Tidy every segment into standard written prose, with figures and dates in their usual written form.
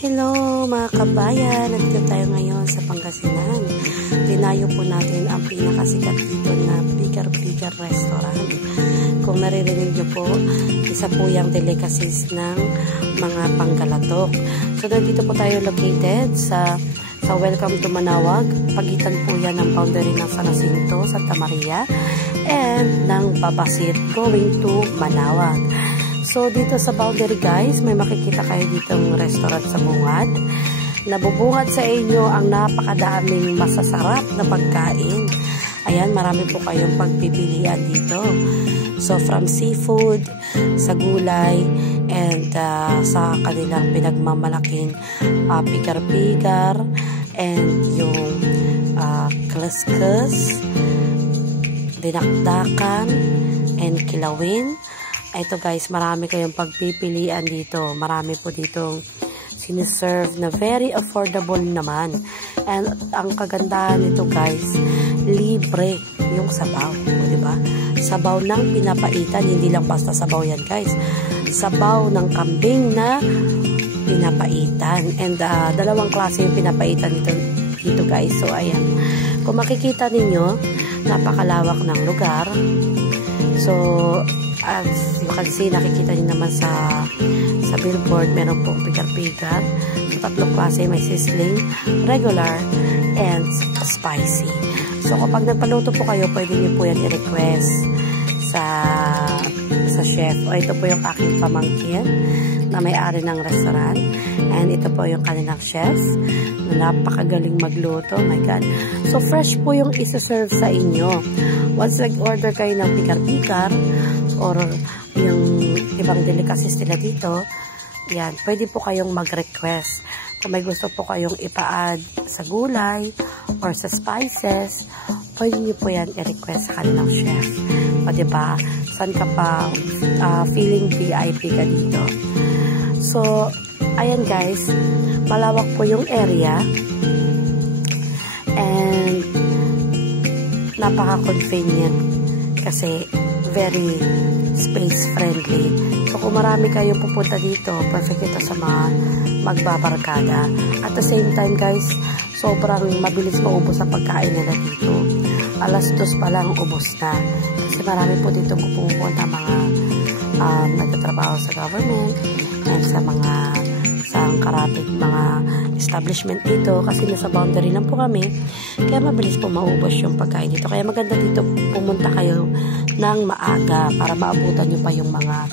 Hello mga kabayan, nandito tayo ngayon sa Pangasinan. Tinayo po natin ang pinakasikat dito na Pigar Restaurant. Kung naririnig nyo po, isa po yung delicacies ng mga Panggalatok. So nandito po tayo located sa Welcome to Manaoag. Pagitan po yan ng boundary ng San Jacinto, Santa Maria, and ng Babasit going to Manaoag. So, dito sa boundary guys, may makikita kayo ditong restaurant sa bungad. Nabubungad sa inyo ang napakadaming masasarap na pagkain. Ayan, marami po kayong pagpipilian dito. So, from seafood, sa gulay, and sa kanilang pinagmamalaking pigar-pigar, and yung klaskas, dinakdakan, and kilawin. Ito guys, marami kayong pagpipilian dito. Marami po ditong siniserve na very affordable naman. And ang kagandahan nito guys, libre yung sabaw. Diba? Sabaw ng pinapaitan, hindi lang basta sabaw yan guys. Sabaw ng kambing na pinapaitan. And dalawang klase yung pinapaitan dito guys. So ayan, kung makikita ninyo, napakalawak ng lugar. So, as you can see, nakikita niyo naman sa billboard, meron pong pigar-pigar. So, tatlong klase, may sizzling, regular, and spicy. So, kapag nagpaluto po kayo, pwede niyo po yan i-request sa chef. O, ito po yung aking pamangkin na may-ari ng restaurant. And ito po yung kanilang chef na napakagaling magluto. Oh my God. So, fresh po yung isa-serve sa inyo. Once nag-order kayo ng pigar-pigar, or yung ibang delicacies nila dito, yan, pwede po kayong mag-request. Kung may gusto po kayong ipa-add sa gulay or sa spices, pwede nyo po yan i-request sa kanilang chef. O diba, saan ka pa feeling VIP ka dito. So, ayan guys, malawak po yung area and napaka-convenient kasi very space-friendly. So, kung marami kayo pupunta dito, perfect ito sa mga magbabarkada. At the same time, guys, sobrang mabilis maubos ang pagkain nila dito. 2:00 pa lang, ubos na. Kasi marami po dito pupunta mga nagtatrabaho sa government and sa mga karatig mga establishment dito kasi nasa boundary lang po kami, kaya mabilis po maubos yung pagkain dito. Kaya maganda dito pumunta kayo ng maaga para maabutan nyo pa yung mga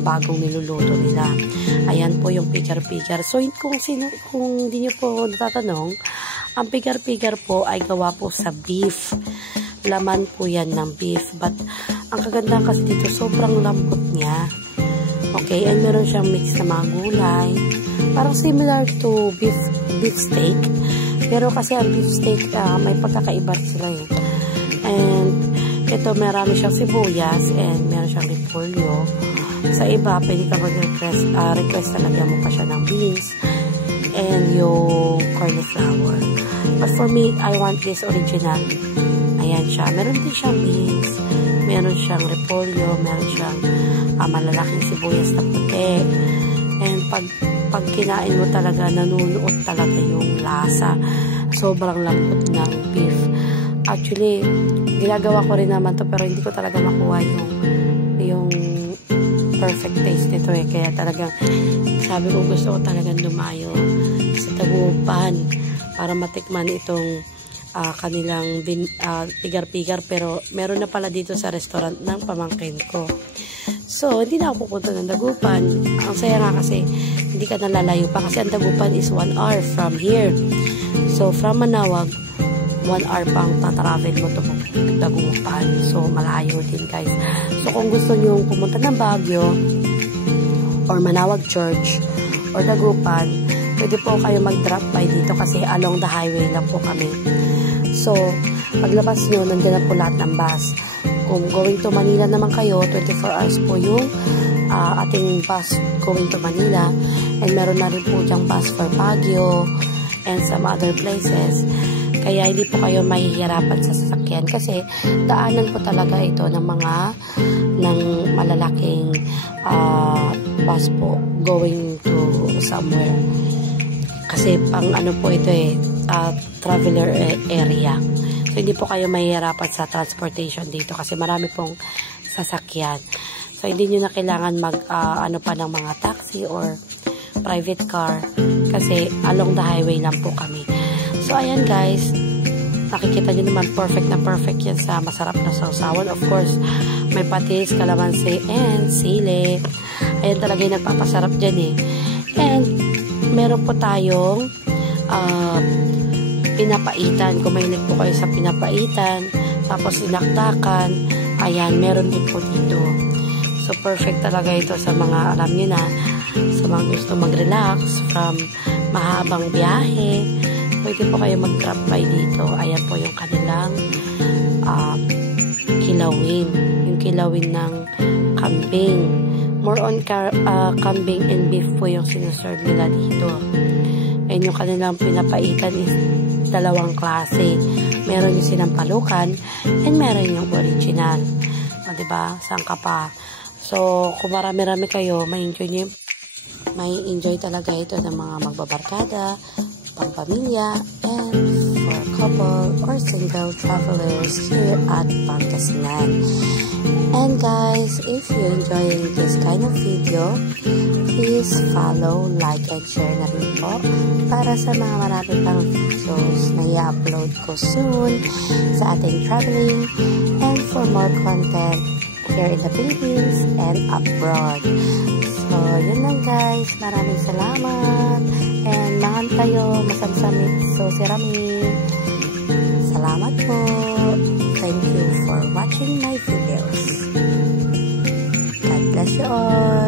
bagong niluluto nila. Ayan po yung pigar-pigar. So kung hindi nyo po natatanong, ang pigar-pigar po ay gawa po sa beef. Laman po yan ng beef, but ang kaganda kasi dito sobrang lambot niya. Okay, and meron siyang mix na mga gulay. Parang similar to beef steak. Pero kasi ang beef steak, may pagkakaiba sila eh. And ito, marami siyang sibuyas and meron siyang repolyo. Sa iba, pwede ka mag-request na lagyan mo pa siya ng beans and yung cauliflower. But for me, I want this original. Ayan siya. Meron din siyang beans. Meron siyang repolyo. Meron siyang malalaking sibuyas na puti. And pag kinain mo talaga, nanunuot talaga yung lasa. Sobrang lambot ng beef. Actually, ginagawa ko rin naman to pero hindi ko talaga makuha yung perfect taste nito eh. Kaya talagang sabi ko gusto ko talagang lumayo sa Dagupan para matikman itong kanilang pigar-pigar, pero meron na pala dito sa restaurant ng pamangkin ko. So, hindi na ako pupunta ng Dagupan. Ang saya nga kasi hindi ka nalalayo pa kasi ang Dagupan is 1 hour from here. So, from Manaoag, 1 hour pang tatravel mo to Dagupan. So, malayo din guys. So, kung gusto nyo pumunta ng Baguio or Manaoag Church or Dagupan, pwede po kayo mag-drop by dito kasi along the highway lang po kami. So, paglabas nyo, nandiyan na po lahat ng bus. Kung going to Manila naman kayo, 24 hours po yung ating bus going to Manila. And meron na rin po diyang bus for Baguio and some other places. Kaya hindi po kayo mahihirapan sa sasakyan kasi daanan po talaga ito ng malalaking bus po going to somewhere. Kasi pang ano po ito traveler area. So, hindi po kayo mahihirapan sa transportation dito kasi marami pong sasakyan. So, hindi nyo na kailangan ano pa ng mga taxi or private car kasi along the highway lang po kami. So, ayan guys, nakikita nyo naman perfect na perfect yan sa masarap na sausawan. Of course, may patis, kalamansi, and sili. Ayan talaga yung nagpapasarap dyan And, meron po tayong pinapaitan. Kung mahilig po kayo sa pinapaitan, tapos inaktakan, ayan, meron din po dito. So, perfect talaga ito sa mga, alam nyo na, sa mga gusto mag-relax from mahabang biyahe. Pwede po kayo mag-drop by dito. Ayan po yung kanilang kilawin. Yung kilawin ng kambing. More on kambing and beef po yung sinuserve nila dito. And yung kanilang pinapaitan is dalawang klase. Meron yung sinampalukan and meron yung original. O, diba? Saan ka pa? So, kung marami-rami kayo, may enjoy talaga ito ng mga magbabarkada, pang-pamilya, and for couple or single travelers here at Pangasinan. And guys, if you enjoying this kind of video, please follow, like, and share na rin po para sa mga marami pang videos na i-upload ko soon sa ating traveling and for more content here in the Philippines and abroad. So, yun lang guys. Maraming salamat. And mangan tayo. Masamsami. So, sirami. Salamat po. Thank you for watching my videos. God bless you all.